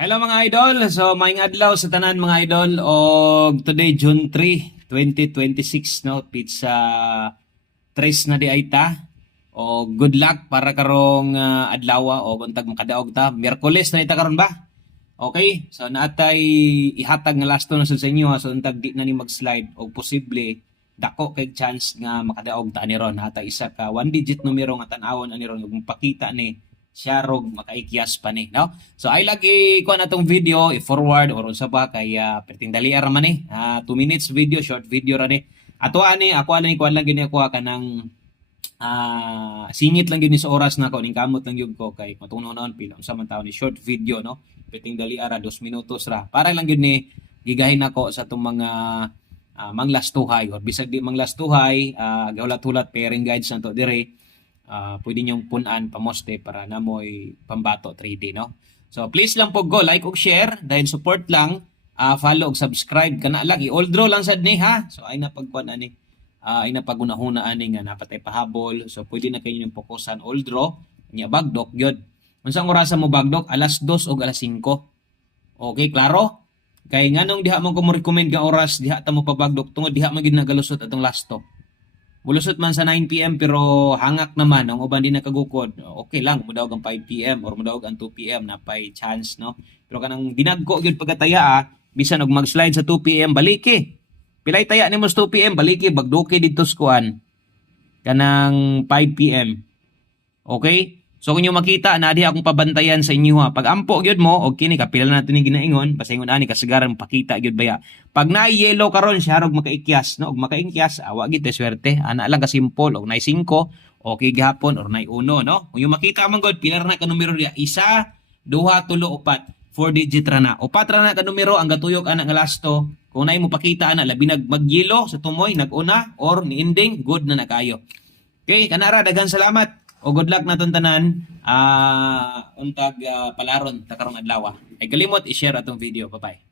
Hello mga idol. So maayong adlaw sa tanan mga idol og today June 3, 2026 no pizza tres na di ayta. O good luck para karong adlaw o untag makadaog ta. Miyerkules na ita karon ba? Okay? So naatay ihatag nga lasto na sa inyo so untag di na ni mag-slide o posible dako kay chance nga makadaog ta ani ron. Natay isa ka one digit numero nga tan-awon ani ron ug mapakita ni siya rog makaikyas pa ni no. So I lagi ko na tong video i-forward or unsa ba kay perting dali ra man ni 2 minutes video, short video ra ni ato ani ako ani kuan lang gini ako kanang singit lang gini sa oras na ko ning kamot lang gyud ko kay matungnon pila unsa man taon ni short video no, perting dali ra 2 minutos ra para lang gyud ni gigahin ako sa tong mga manglastuhay or bisag di manglastuhay gawlat-hulat pairing guides nanto dire. Pwede nyong punan pamoste para namoy pambato 3D no. So please lang po go like ug share dahil support lang, follow ug subscribe kana lang i-all draw lang sad ni ha. So ay na pagkuan ani ay na pagunahuna ani nga napatay pahabol. So pwede na kayo yung fokusan all draw nya bagdok gyud. Unsang orasa mo bagdok? Alas 2 ug alas 5. Okay, klaro? Kay nganong diha mo ko mo recommend nga oras diha ta mo pabagdok tungod diha man gid nagalusot atong lasto. Mulusot man sa 9 PM pero hangak naman ang uban din nakagukod. Okay lang mudawag ang 5 PM or mudawag ang 2 PM na pay chance no. Pero kanang dinagko gyud pagkataya bisan og mag-slide sa 2 PM baliki. Pilay taya nimo sa 2 PM baliki bagduki didto sa kuan kanang 5 PM. Okay? So kung inyo makita na di akong pabantayan sa inyo ha. Pag ampo gyud mo og kini kapila natin ni ginaingon pasingon ani kasagaran pakita gyud baya. Pag na yellow karon siya rog makaikyas no og makaikyas awa gid swerte. Ana lang ka simple og nay 5 okay gihapon or nay 1 no. Kung inyo makita man gud pila na ka numero diya 1 2 3 4 4 digit ra na. Upat ra na ka numero ang gatuyok ana nga lasto. Kung nay mo pakita ana labi mag-yellow sa tumoy nag-una or ni ending good na nakayo. Okay, kanara daghang salamat. O good luck na itong tanan untag palaron ta karong adlaw. Ay kalimot i-share atong video. Bye-bye.